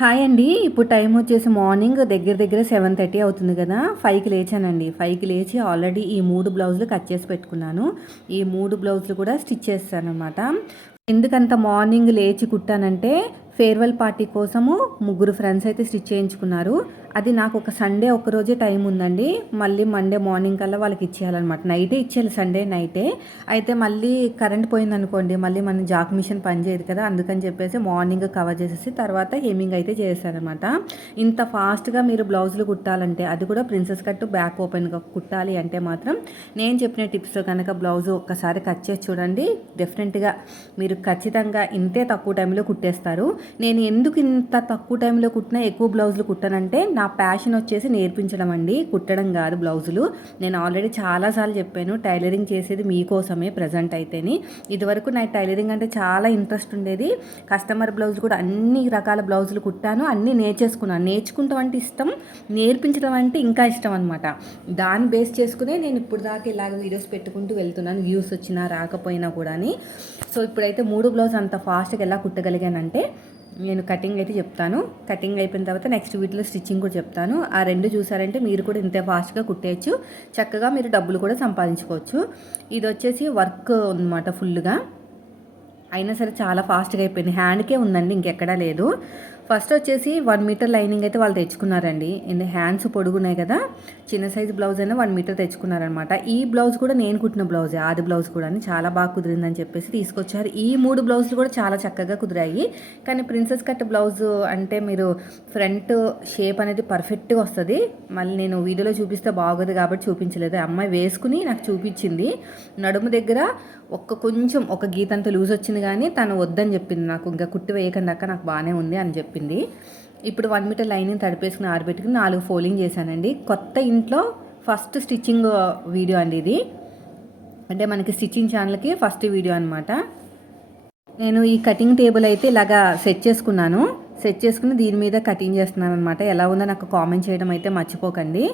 Hi అండి. ఇప్పుడు time వచ్చేసి మార్నింగ్ దగ్గర దగ్గర సెవెన్ థర్టీ అవుతుంది కదా. ఫైవ్కి లేచానండి. ఫైవ్కి లేచి ఆల్రెడీ ఈ మూడు బ్లౌజులు కట్ చేసి పెట్టుకున్నాను. ఈ మూడు బ్లౌజులు కూడా స్టిచ్ చేస్తాను అనమాట ఎందుకంత మార్నింగ్ లేచి కుట్టానంటే ఫేర్వెల్ పార్టీ కోసము ముగ్గురు ఫ్రెండ్స్ అయితే స్టిచ్ చేయించుకున్నారు. అది నాకు ఒక సండే ఒక రోజే టైం ఉందండి. మళ్ళీ మండే మార్నింగ్ కల్లా వాళ్ళకి ఇచ్చేయాలన్నమాట. నైటే ఇచ్చేయాలి సండే నైటే. అయితే మళ్ళీ కరెంట్ పోయిందనుకోండి మళ్ళీ మన జాక్ మిషన్ పనిచేయదు కదా అందుకని చెప్పేసి మార్నింగ్ కవర్ చేసేసి తర్వాత హెమింగ్ అయితే చేస్తారనమాట ఇంత ఫాస్ట్గా మీరు బ్లౌజులు కుట్టాలంటే అది కూడా ప్రిన్సెస్ కట్ బ్యాక్ ఓపెన్గా కుట్టాలి అంటే మాత్రం నేను చెప్పిన టిప్స్ కనుక బ్లౌజ్ ఒక్కసారి కట్ చేసి చూడండి. డెఫినెట్గా మీరు ఖచ్చితంగా ఇంతే తక్కువ టైంలో కుట్టేస్తారు. నేను ఎందుకు ఇంత తక్కువ టైంలో కుట్టినా ఎక్కువ బ్లౌజులు కుట్టానంటే నా ప్యాషన్ వచ్చేసి నేర్పించడం అండి. కుట్టడం కాదు బ్లౌజులు. నేను ఆల్రెడీ చాలాసార్లు చెప్పాను టైలరింగ్ చేసేది మీకోసమే ప్రజెంట్ అయితేని. ఇదివరకు నాకు టైలరింగ్ అంటే చాలా ఇంట్రెస్ట్ ఉండేది. కస్టమర్ బ్లౌజ్ కూడా అన్ని రకాల బ్లౌజులు కుట్టాను అన్నీ నేర్చేసుకున్నాను. నేర్చుకుంటాం అంటే ఇష్టం నేర్పించడం అంటే ఇంకా ఇష్టం అనమాట దాన్ని బేస్ చేసుకునే నేను ఇప్పుడు దాకా ఇలాగ వీడియోస్ పెట్టుకుంటూ వెళ్తున్నాను. వ్యూస్ వచ్చినా రాకపోయినా కూడా సో ఇప్పుడైతే మూడు బ్లౌజ్ అంత ఫాస్ట్గా ఎలా కుట్టగలిగానంటే నేను కటింగ్ అయితే చెప్తాను. కటింగ్ అయిపోయిన తర్వాత నెక్స్ట్ వీటిలో స్టిచ్చింగ్ కూడా చెప్తాను. ఆ రెండు చూసారంటే మీరు కూడా ఇంత ఫాస్ట్గా కుట్టేయచ్చు. చక్కగా మీరు డబ్బులు కూడా సంపాదించుకోవచ్చు. ఇది వచ్చేసి వర్క్ ఉందన్నమాట ఫుల్గా అయినా సరే చాలా ఫాస్ట్గా అయిపోయింది. హ్యాండ్కే ఉందండి ఇంకెక్కడా లేదు. ఫస్ట్ వచ్చేసి వన్ మీటర్ లైనింగ్ అయితే వాళ్ళు తెచ్చుకున్నారండి. ఇందు హ్యాండ్స్ పొడుగున్నాయి కదా. చిన్న సైజ్ బ్లౌజ్ అయినా వన్ మీటర్ తెచ్చుకున్నారనమాట ఈ బ్లౌజ్ కూడా నేను కుట్టిన బ్లౌజే ఆది బ్లౌజ్ కూడా చాలా బాగా కుదిరిందని చెప్పేసి తీసుకొచ్చారు. ఈ మూడు బ్లౌజులు కూడా చాలా చక్కగా కుదిరాయి. కానీ ప్రిన్సెస్ కట్ బ్లౌజ్ అంటే మీరు ఫ్రంట్ షేప్ అనేది పర్ఫెక్ట్గా వస్తుంది. మళ్ళీ నేను వీడియోలో చూపిస్తే బాగోదు కాబట్టి చూపించలేదు. అమ్మాయి వేసుకుని నాకు చూపించింది. నడుము దగ్గర ఒక్క కొంచెం ఒక గీత అంత లూజ్ వచ్చింది కానీ తను వద్దని చెప్పింది. నాకు ఇంకా కుట్టి వేయకుండా నాకు బాగానే ఉంది అని చెప్పి చెప్పింది ఇప్పుడు వన్ మీటర్ లైనింగ్ తడిపేసుకుని ఆరబెట్టుకుని నాలుగు ఫోల్డింగ్ చేశానండి. కొత్త ఇంట్లో ఫస్ట్ స్టిచ్చింగ్ వీడియో అండి ఇది. అంటే మనకి స్టిచ్చింగ్ ఛానల్కి ఫస్ట్ వీడియో అనమాట నేను ఈ కటింగ్ టేబుల్ అయితే ఇలాగా సెట్ చేసుకున్నాను. సెట్ చేసుకుని దీని మీద కటింగ్ చేస్తున్నాను అనమాట ఎలా ఉందో నాకు కామెంట్ చేయడం అయితే మర్చిపోకండి.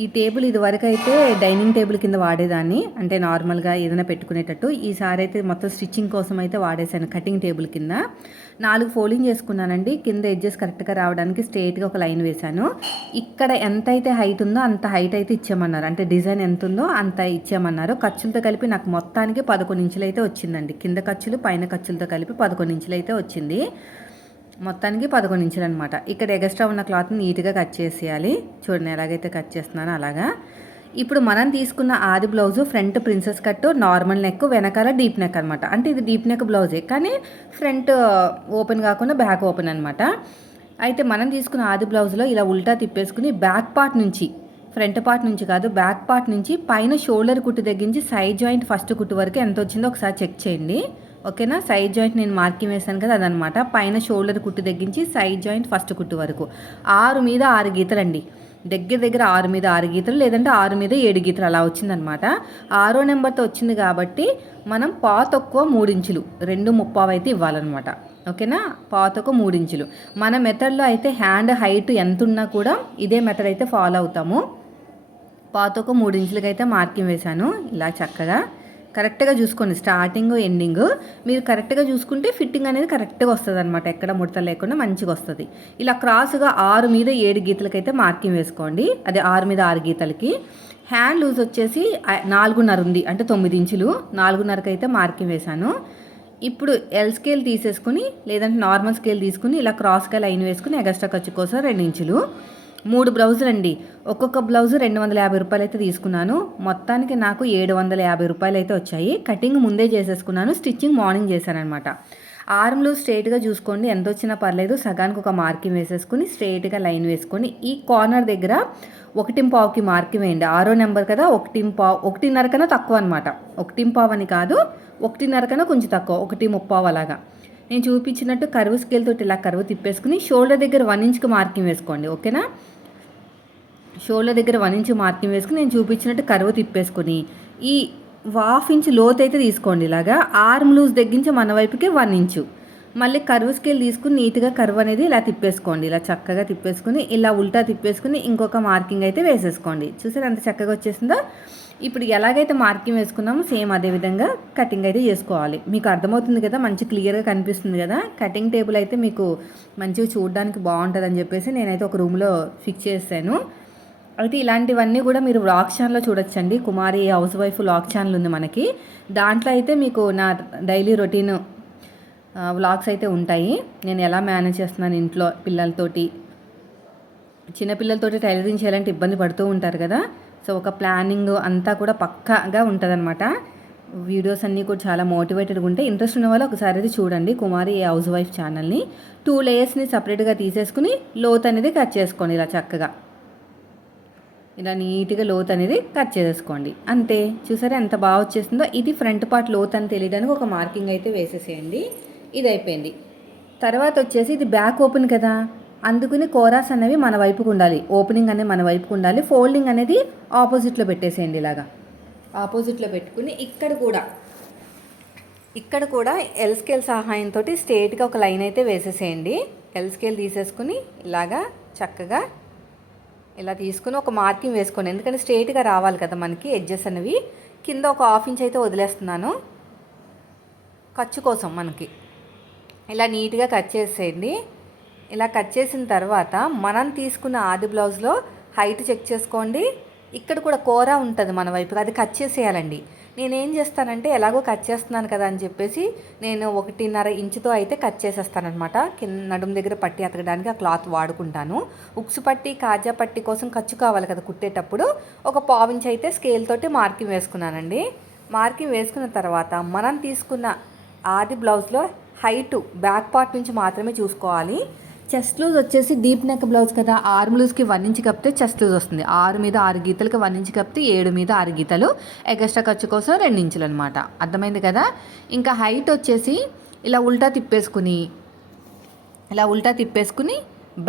ఈ టేబుల్ ఇదివరకు అయితే డైనింగ్ టేబుల్ కింద వాడేదాన్ని. అంటే నార్మల్గా ఏదైనా పెట్టుకునేటట్టు. ఈసారి అయితే మొత్తం స్టిచ్చింగ్ కోసం అయితే వాడేశాను కటింగ్ టేబుల్ కింద. నాలుగు ఫోల్డింగ్ చేసుకున్నానండి. కింద ఎడ్జెస్ కరెక్ట్గా రావడానికి స్ట్రేట్గా ఒక లైన్ వేశాను. ఇక్కడ ఎంత అయితే హైట్ ఉందో అంత హైట్ అయితే ఇచ్చామన్నారు అంటే డిజైన్ ఎంత ఉందో అంత ఇచ్చామన్నారు ఖర్చులతో కలిపి నాకు మొత్తానికి పదకొండు ఇంచులు అయితే వచ్చిందండి. కింద ఖర్చులు పైన ఖర్చులతో కలిపి పదకొండు ఇంచులు అయితే వచ్చింది. మొత్తానికి పదకొండు ఇంచులు అనమాట ఇక్కడ ఎగస్ట్రా ఉన్న క్లాత్ని నీట్గా కట్ చేసేయాలి. చూడండి ఎలాగైతే కట్ చేస్తున్నానో అలాగా. ఇప్పుడు మనం తీసుకున్న ఆది blouse front princess cut normal neck వెనకాల డీప్ నెక్ అనమాట అంటే ఇది డీప్ నెక్ బ్లౌజే కానీ ఫ్రంట్ uh, ఓపెన్ కాకుండా బ్యాక్ ఓపెన్ అనమాట అయితే మనం తీసుకున్న ఆది బ్లౌజ్లో ఇలా ఉల్టా తిప్పేసుకుని బ్యాక్ పార్ట్ నుంచి ఫ్రంట్ పార్ట్ నుంచి కాదు బ్యాక్ పార్ట్ నుంచి పైన షోల్డర్ కుట్టు తగ్గించి సైడ్ జాయింట్ ఫస్ట్ కుట్టు వరకు ఎంత వచ్చిందో ఒకసారి చెక్ చేయండి. ఓకేనా? సైడ్ జాయింట్ నేను మార్కింగ్ వేసాను కదా అదనమాట. పైన షోల్డర్ కుట్టు తగ్గించి సైడ్ జాయింట్ ఫస్ట్ కుట్టు వరకు. ఆరు మీద ఆరు గీతలండి. దగ్గర దగ్గర ఆరు మీద ఆరు గీతలు లేదంటే ఆరు మీద ఏడు గీతలు అలా వచ్చిందనమాట. ఆరో నెంబర్తో వచ్చింది కాబట్టి మనం పా తక్కువ మూడించులు రెండు ముప్పావు అయితే ఇవ్వాలన్నమాట ఓకేనా పా మూడించులు మన మెథడ్లో అయితే హ్యాండ్ హైట్ ఎంత ఉన్నా కూడా ఇదే మెథడ్ అయితే ఫాలో అవుతాము. పాతొక మూడించులకైతే అయితే మార్కింగ్ వేశాను. ఇలా చక్కగా కరెక్ట్గా చూసుకోండి. Starting ending. మీరు కరెక్ట్గా చూసుకుంటే ఫిట్టింగ్ అనేది కరెక్ట్గా వస్తుంది అనమాట ఎక్కడ ముడత లేకుండా మంచిగా వస్తుంది. ఇలా క్రాస్గా ఆరు మీద ఏడు గీతలకైతే మార్కింగ్ వేసుకోండి. అదే ఆరు మీద ఆరు గీతలకి. హ్యాండ్ లూజ్ వచ్చేసి నాలుగున్నర ఉంది. అంటే తొమ్మిది ఇంచులు. నాలుగున్నరకి అయితే మార్కింగ్ వేశాను. ఇప్పుడు ఎల్ స్కేల్ తీసేసుకుని లేదంటే నార్మల్ స్కేల్ తీసుకుని ఇలా క్రాస్గా లైన్ వేసుకుని ఎగస్ట్రా ఖర్చు కోసం రెండు ఇంచులు. మూడు బ్లౌజులు అండి. ఒక్కొక్క బ్లౌజు రెండు వందల యాభై రూపాయలు అయితే తీసుకున్నాను. మొత్తానికి నాకు ఏడు వందల యాభై రూపాయలు అయితే వచ్చాయి. కటింగ్ ముందే చేసేసుకున్నాను. స్టిచ్చింగ్ మార్నింగ్ చేశానమాట ఆర్మ్లు స్ట్రైట్గా చూసుకోండి. ఎంత వచ్చినా పర్లేదు. సగానికి ఒక మార్కింగ్ వేసేసుకుని స్ట్రైట్గా లైన్ వేసుకొని ఈ కార్నర్ దగ్గర ఒకటింపావుకి మార్కింగ్ వేయండి. ఆరో నెంబర్ కదా ఒకటి పావు ఒకటిన్నర కన్నా తక్కువ అనమాట ఒకటి పావు అని కాదు ఒకటిన్నర కన్నా కొంచెం తక్కువ ఒకటి ముప్పావు అలాగా. నేను చూపించినట్టు కరువు స్కేల్ తోటి ఇలా కరువు తిప్పేసుకుని షోల్డర్ దగ్గర వన్ ఇంచ్కి మార్కింగ్ వేసుకోండి. ఓకేనా? షోల్డర్ దగ్గర వన్ ఇంచ్ మార్కింగ్ వేసుకుని నేను చూపించినట్టు కరువు తిప్పేసుకొని ఈ హాఫ్ ఇంచ్ లోత్ అయితే తీసుకోండి ఇలాగా. ఆర్మ్ లూజ్ దగ్గరించి మన వైపుకి వన్ ఇంచు. మళ్ళీ కరువు స్కేల్ తీసుకుని నీట్గా కరువు అనేది ఇలా తిప్పేసుకోండి. ఇలా చక్కగా తిప్పేసుకుని ఇలా ఉల్టా తిప్పేసుకుని ఇంకొక మార్కింగ్ అయితే వేసేసుకోండి. చూసారు ఎంత చక్కగా వచ్చేసిందో? ఇప్పుడు ఎలాగైతే మార్కింగ్ వేసుకున్నామో సేమ్ అదే విధంగా కటింగ్ అయితే చేసుకోవాలి. మీకు అర్థమవుతుంది కదా మంచి క్లియర్గా కనిపిస్తుంది కదా. కటింగ్ టేబుల్ అయితే మీకు మంచిగా చూడడానికి బాగుంటుందని చెప్పేసి నేనైతే ఒక రూమ్లో ఫిక్స్ చేశాను. అయితే ఇలాంటివన్నీ కూడా మీరు వ్లాగ్ ఛానల్లో చూడొచ్చండి. Kumari house wife vlog channel ఉంది మనకి. దాంట్లో అయితే మీకు నా డైలీ రొటీన్ వ్లాగ్స్ అయితే ఉంటాయి. నేను ఎలా మేనేజ్ చేస్తున్నాను ఇంట్లో పిల్లలతోటి? చిన్నపిల్లలతోటి టైలరింగ్ చేయాలంటే ఇబ్బంది పడుతూ ఉంటారు కదా. సో ఒక ప్లానింగ్ అంతా కూడా పక్కాగా ఉంటుందన్నమాట. వీడియోస్ అన్నీ కూడా చాలా మోటివేటెడ్గా ఉంటాయి ఇంట్రెస్ట్ ఉన్న వాళ్ళు ఒకసారి అయితే చూడండి కుమారి హౌస్ వైఫ్ ఛానల్ని టూ లేయర్స్ని సపరేట్గా తీసేసుకుని లోత్ అనేది కట్ చేసుకోండి ఇలా చక్కగా. ఇలా నీట్గా లోత్ అనేది కట్ చేసేసుకోండి అంతే. చూసారా ఎంత బాగా వచ్చేసిందో ఇది ఫ్రంట్ పార్ట్ లోత్ అని తెలియడానికి ఒక మార్కింగ్ అయితే వేసేసేయండి. ఇది అయిపోయింది. తర్వాత వచ్చేసి ఇది బ్యాక్ ఓపెన్ కదా? అందుకని కోరాస్ అనేవి మన వైపుకు ఉండాలి. ఓపెనింగ్ అనేది మన వైపుకు ఉండాలి. ఫోల్డింగ్ అనేది ఆపోజిట్లో పెట్టేసేయండి ఇలాగా. ఆపోజిట్లో పెట్టుకుని ఇక్కడ కూడా ఇక్కడ కూడా ఎల్ స్కేల్ సహాయంతో స్ట్రేట్గా ఒక లైన్ అయితే వేసేసేయండి. ఎల్ స్కేల్ తీసేసుకుని ఇలాగా చక్కగా ఇలా తీసుకుని ఒక మార్కింగ్ వేసుకోండి ఎందుకంటే స్ట్రైట్గా రావాలి కదా మనకి ఎడ్జెస్ అనేవి. కింద ఒక హాఫ్ ఇంచ్ అయితే వదిలేస్తున్నాను. ఖర్చు కోసం మనకి. ఇలా నీట్గా కట్ చేసేయండి. ఇలా కట్ చేసిన తర్వాత మనం తీసుకున్న ఆది బ్లౌజ్లో హైట్ చెక్ చేసుకోండి. ఇక్కడ కూడా కూర ఉంటుంది మన వైపు అది కట్ చేసేయాలండి. నేనేం చేస్తానంటే ఎలాగో కట్ చేస్తున్నాను కదా అని చెప్పేసి నేను ఒకటిన్నర ఇంచుతో అయితే కట్ చేసేస్తానమాట కింద నడుము దగ్గర పట్టి అతకడానికి ఆ క్లాత్ వాడుకుంటాను. ఉక్సు పట్టి కాజా పట్టి కోసం ఖర్చు కావాలి కదా కుట్టేటప్పుడు. ఒక పావించి అయితే స్కేల్ తోటి మార్కింగ్ వేసుకున్నానండి. మార్కింగ్ వేసుకున్న తర్వాత మనం తీసుకున్న ఆది బ్లౌజ్లో హైటు బ్యాక్ పార్ట్ నుంచి మాత్రమే చూసుకోవాలి. చెస్ట్ లూజ్ వచ్చేసి డీప్ నెక్ బ్లౌజ్ కదా ఆర్మ్ లూజ్కి వన్ ఇంచ్ కప్పితే చెస్ట్ లూజ్ వస్తుంది. ఆరు మీద ఆరు గీతలకి వన్ ఇంచ్ కప్పితే ఏడు మీద ఆరు గీతలు ఎగస్ట్రా ఖర్చు కోసం రెండు ఇంచులు అనమాట అర్థమైంది కదా? ఇంకా హైట్ వచ్చేసి ఇలా ఉల్టా తిప్పేసుకుని ఇలా ఉల్టా తిప్పేసుకుని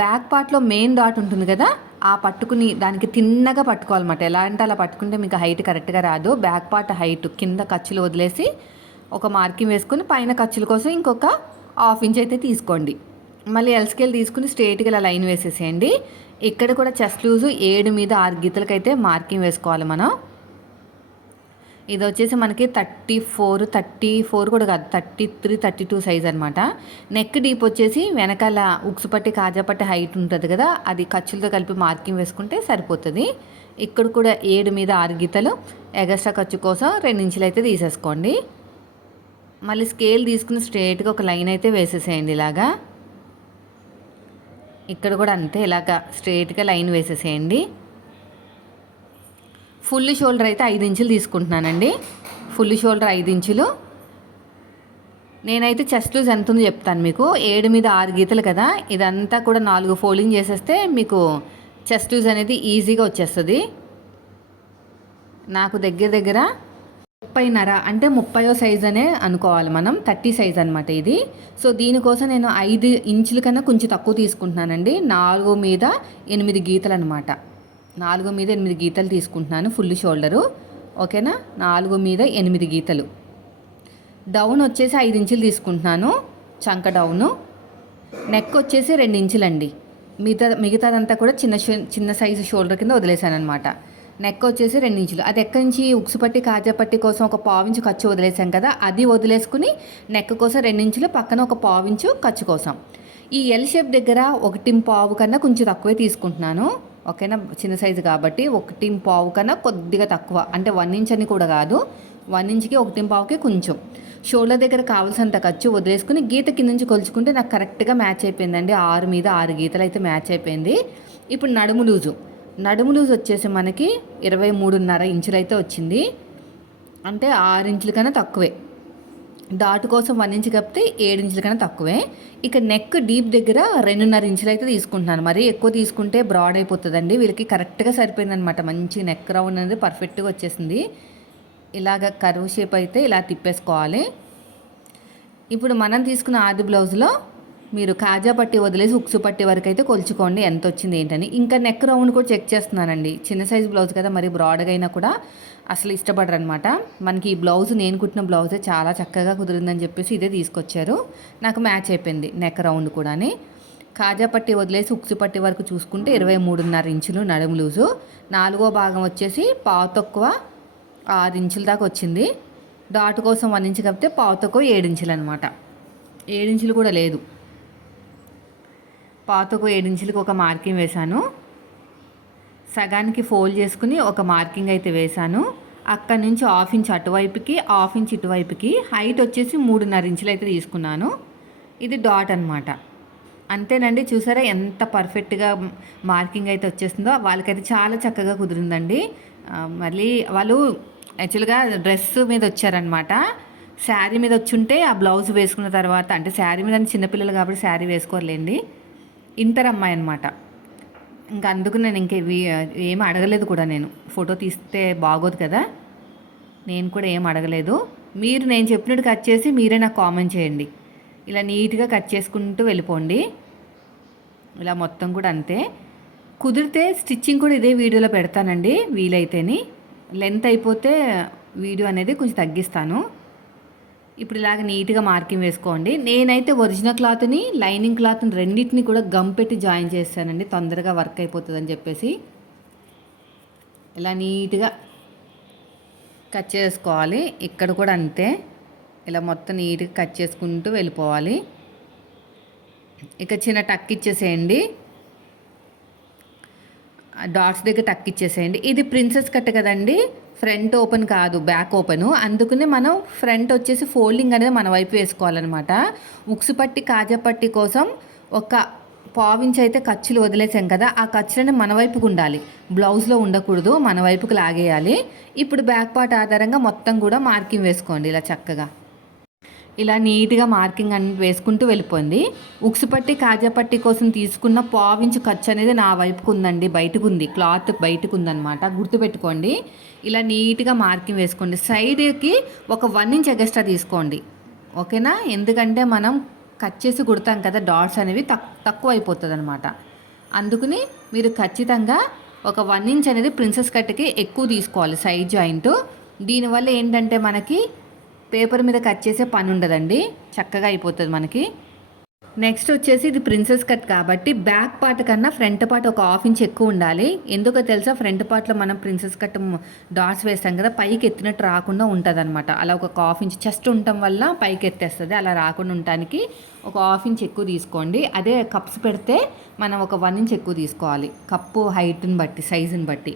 బ్యాక్ పార్ట్లో మెయిన్ డాట్ ఉంటుంది కదా ఆ పట్టుకుని దానికి తిన్నగా పట్టుకోవాలన్నమాట. ఎలా అంటే అలా పట్టుకుంటే మీకు హైట్ కరెక్ట్గా రాదు. బ్యాక్ పార్ట్ హైట్ కింద ఖర్చులు వదిలేసి ఒక మార్కింగ్ వేసుకుని పైన ఖర్చుల కోసం ఇంకొక హాఫ్ ఇంచ్ అయితే తీసుకోండి. మళ్ళీ ఎల్స్కేల్ తీసుకుని స్ట్రేట్గా ఇలా లైన్ వేసేసేయండి. ఇక్కడ కూడా చెస్ట్ లూజు ఏడు మీద ఆరు గీతలకైతే మార్కింగ్ వేసుకోవాలి మనం. ఇది వచ్చేసి మనకి థర్టీ ఫోర్ థర్టీ ఫోర్ కూడా కాదు thirty three thirty two size అనమాట నెక్ డీప్ వచ్చేసి వెనకాల ఉక్స్ పట్టి కాజా పట్టి హైట్ ఉంటుంది కదా అది ఖర్చులతో కలిపి మార్కింగ్ వేసుకుంటే సరిపోతుంది. ఇక్కడ కూడా ఏడు మీద ఆరు గీతలు ఎగస్ట్రా ఖర్చు కోసం రెండు ఇంచులు అయితే తీసేసుకోండి. మళ్ళీ స్కేల్ తీసుకుని స్ట్రేట్గా ఒక లైన్ అయితే వేసేసేయండి ఇలాగా. ఇక్కడ కూడా అంతే ఇలాగా స్ట్రైట్గా లైన్ వేసేసేయండి. ఫుల్ షోల్డర్ అయితే ఐదు ఇంచులు తీసుకుంటున్నానండి. ఫుల్ షోల్డర్ ఐదు ఇంచులు. నేనైతే చెస్ట్ లూజ్ ఎంత ఉందో చెప్తాను మీకు. ఏడు మీద ఆరు గీతలు కదా ఇదంతా కూడా నాలుగు ఫోల్డింగ్ చేసేస్తే మీకు చెస్ట్ లూజ్ అనేది ఈజీగా వచ్చేస్తుంది. నాకు దగ్గర దగ్గర ముప్పైన్నర అంటే ముప్పయో సైజ్ అనే అనుకోవాలి మనం థర్టీ సైజ్ అనమాట ఇది. సో దీనికోసం నేను ఐదు ఇంచుల కన్నా కొంచెం తక్కువ తీసుకుంటున్నానండి. నాలుగు మీద ఎనిమిది గీతలు అనమాట నాలుగు మీద ఎనిమిది గీతలు తీసుకుంటున్నాను ఫుల్ షోల్డరు. ఓకేనా? నాలుగు మీద ఎనిమిది గీతలు. డౌన్ వచ్చేసి ఐదు ఇంచులు తీసుకుంటున్నాను చంక డౌను. నెక్ వచ్చేసి రెండు ఇంచులండి. మిగతా మిగతాదంతా కూడా చిన్న చిన్న సైజు షోల్డర్ కింద వదిలేశాను అనమాట నెక్ వచ్చేసి రెండు ఇంచులు. అది ఎక్కడి నుంచి ఉక్సు పట్టి కాజా పట్టి కోసం ఒక పావించు ఖర్చు వదిలేసాం కదా అది వదిలేసుకుని నెక్ కోసం రెండు ఇంచులు పక్కన ఒక పావించు ఖర్చు కోసం. ఈ ఎల్ షేప్ దగ్గర ఒకటి పావు కన్నా కొంచెం తక్కువే తీసుకుంటున్నాను. ఓకేనా? చిన్న సైజు కాబట్టి ఒకటి పావు కన్నా కొద్దిగా తక్కువ. అంటే వన్ ఇంచ్ అని కూడా కాదు. వన్ ఇంచ్కి ఒకటి పావుకి కొంచెం. షోల్డర్ దగ్గర కావాల్సినంత ఖర్చు వదిలేసుకుని గీత కింద నుంచి కొలుచుకుంటే నాకు కరెక్ట్గా మ్యాచ్ అయిపోయిందండి. ఆరు మీద ఆరు గీతలు అయితే మ్యాచ్ అయిపోయింది. ఇప్పుడు నడుము లూజు. నడుము లూజ్ వచ్చేసి మనకి ఇరవై మూడున్నర ఇంచులు అయితే వచ్చింది. అంటే ఆరు ఇంచుల కన్నా తక్కువే. డాట్ కోసం వన్ ఇంచ్ కప్పితే ఏడు ఇంచుల కన్నా తక్కువే. ఇక నెక్ డీప్ దగ్గర రెండున్నర ఇంచులు అయితే తీసుకుంటున్నాను. మరి ఎక్కువ తీసుకుంటే బ్రాడ్ అయిపోతుందండి. వీళ్ళకి కరెక్ట్గా సరిపోయిందనమాట మంచి నెక్ రౌండ్ అనేది పర్ఫెక్ట్గా వచ్చేసింది. ఇలాగ కరువు షేప్ అయితే ఇలా తిప్పేసుకోవాలి. ఇప్పుడు మనం తీసుకున్న ఆది బ్లౌజ్లో మీరు కాజా పట్టి వదిలేసి ఉక్సు పట్టి వరకు అయితే కొలుచుకోండి. ఎంత వచ్చింది ఏంటని. ఇంకా నెక్ రౌండ్ కూడా చెక్ చేస్తున్నానండి. చిన్న సైజ్ బ్లౌజ్ కదా మరి బ్రాడ్గా అయినా కూడా అసలు ఇష్టపడరు అనమాట మనకి ఈ బ్లౌజ్ నేను కుట్టిన బ్లౌజే చాలా చక్కగా కుదిరిందని చెప్పేసి ఇదే తీసుకొచ్చారు. నాకు మ్యాచ్ అయిపోయింది నెక్ రౌండ్ కూడాని. కాజా పట్టి వదిలేసి ఉక్సు పట్టి వరకు చూసుకుంటే ఇరవై మూడున్నర ఇంచులు నడుము లూజు. నాలుగో భాగం వచ్చేసి పావు తక్కువ ఆరు ఇంచుల దాకా వచ్చింది. డాట్ కోసం వన్ ఇంచు కప్పితే పావు తక్కువ ఏడు ఇంచులు అనమాట ఏడించులు కూడా లేదు. పాతకు ఏడించులకు ఒక మార్కింగ్ వేశాను. సగానికి ఫోల్డ్ చేసుకుని ఒక మార్కింగ్ అయితే వేశాను. అక్కడి నుంచి హాఫ్ ఇంచ్ అటువైపుకి హాఫ్ ఇంచ్ ఇటువైపుకి హైట్ వచ్చేసి మూడున్నర ఇంచులు అయితే తీసుకున్నాను. ఇది డాట్ అనమాట అంతేనండి చూసారా ఎంత పర్ఫెక్ట్గా మార్కింగ్ అయితే వచ్చేస్తుందో వాళ్ళకైతే చాలా చక్కగా కుదిరిందండి. మళ్ళీ వాళ్ళు యాక్చువల్గా డ్రెస్ మీద వచ్చారనమాట శారీ మీద వచ్చుంటే ఆ బ్లౌజ్ వేసుకున్న తర్వాత అంటే శారీ మీద చిన్నపిల్లలు కాబట్టి శారీ వేసుకోలేండి ఇంటర్ అమ్మాయి అనమాట ఇంకా అందుకు నేను ఇంక ఏం అడగలేదు కూడా నేను. ఫోటో తీస్తే బాగోదు కదా. నేను కూడా ఏం అడగలేదు. మీరు నేను చెప్పినట్టు కట్ చేసి మీరే నాకు కామెంట్ చేయండి. ఇలా నీట్గా కట్ చేసుకుంటూ వెళ్ళిపోండి. ఇలా మొత్తం కూడా అంతే. కుదిరితే స్టిచ్చింగ్ కూడా ఇదే వీడియోలో పెడతానండి వీలైతేని. లెంత్ అయిపోతే వీడియో అనేది కొంచెం తగ్గిస్తాను. ఇప్పుడు ఇలాగ నీట్గా మార్కింగ్ వేసుకోండి. నేనైతే ఒరిజినల్ క్లాత్ని లైనింగ్ క్లాత్ని రెండింటిని కూడా గమ్ పెట్టి జాయిన్ చేస్తానండి. తొందరగా వర్క్ అయిపోతుందని చెప్పేసి. ఇలా నీట్గా కట్ చేసుకోవాలి. ఇక్కడ కూడా అంతే. ఇలా మొత్తం నీట్గా కట్ చేసుకుంటూ వెళ్ళిపోవాలి. ఇక చిన్న టక్ ఇచ్చేసేయండి. డాట్స్ దగ్గర తక్కిచ్చేసేయండి. ఇది ప్రిన్సెస్ కట్ కదండి ఫ్రంట్ ఓపెన్ కాదు బ్యాక్ ఓపెన్. అందుకనే మనం ఫ్రంట్ వచ్చేసి ఫోల్డింగ్ అనేది మన వైపు వేసుకోవాలన్నమాట. ఉక్సు పట్టి కాజా పట్టి కోసం ఒక పావించి అయితే ఖర్చులు వదిలేసాం కదా ఆ ఖర్చులను మన వైపుకు ఉండాలి. బ్లౌజ్లో ఉండకూడదు మన వైపుకు లాగేయాలి. ఇప్పుడు బ్యాక్ పార్ట్ ఆధారంగా మొత్తం కూడా మార్కింగ్ వేసుకోండి ఇలా చక్కగా. ఇలా నీట్గా మార్కింగ్ అని వేసుకుంటూ వెళ్ళిపోయింది. ఉక్సు పట్టి కాజా పట్టి కోసం తీసుకున్న పావించు ఖర్చు అనేది నా వైపుకు ఉందండి. బయటకు ఉంది. క్లాత్ బయటకు ఉందన్నమాట. గుర్తుపెట్టుకోండి. ఇలా నీట్గా మార్కింగ్ వేసుకోండి. సైడ్కి ఒక వన్ ఇంచ్ ఎగస్ట్రా తీసుకోండి. ఓకేనా? ఎందుకంటే మనం కట్ చేసి కుడతాం కదా డాట్స్ అనేవి తక్ తక్కువ అయిపోతుంది అనమాట అందుకని మీరు ఖచ్చితంగా ఒక వన్ ఇంచ్ అనేది ప్రిన్సెస్ కట్కి ఎక్కువ తీసుకోవాలి. Side joint. దీనివల్ల ఏంటంటే మనకి పేపర్ మీద కట్ చేసే పని ఉండదండి. చక్కగా అయిపోతుంది మనకి. నెక్స్ట్ వచ్చేసి ఇది ప్రిన్సెస్ కట్ కాబట్టి బ్యాక్ పార్ట్ కన్నా ఫ్రంట్ పార్ట్ ఒక హాఫ్ ఇంచ్ ఎక్కువ ఉండాలి. ఎందుకో తెలుసా? ఫ్రంట్ పార్ట్లో మనం ప్రిన్సెస్ కట్ డాట్స్ వేస్తాం కదా పైకి ఎత్తినట్టు రాకుండా ఉంటుంది అనమాట అలా ఒక హాఫ్ ఇంచ్ చెస్ట్ ఉండటం వల్ల పైకి ఎత్తేస్తుంది. అలా రాకుండా ఉండటానికి ఒక హాఫ్ ఇంచ్ ఎక్కువ తీసుకోండి. అదే కప్స్ పెడితే మనం ఒక వన్ ఇంచ్ ఎక్కువ తీసుకోవాలి. కప్పు హైట్ని బట్టి సైజుని బట్టి.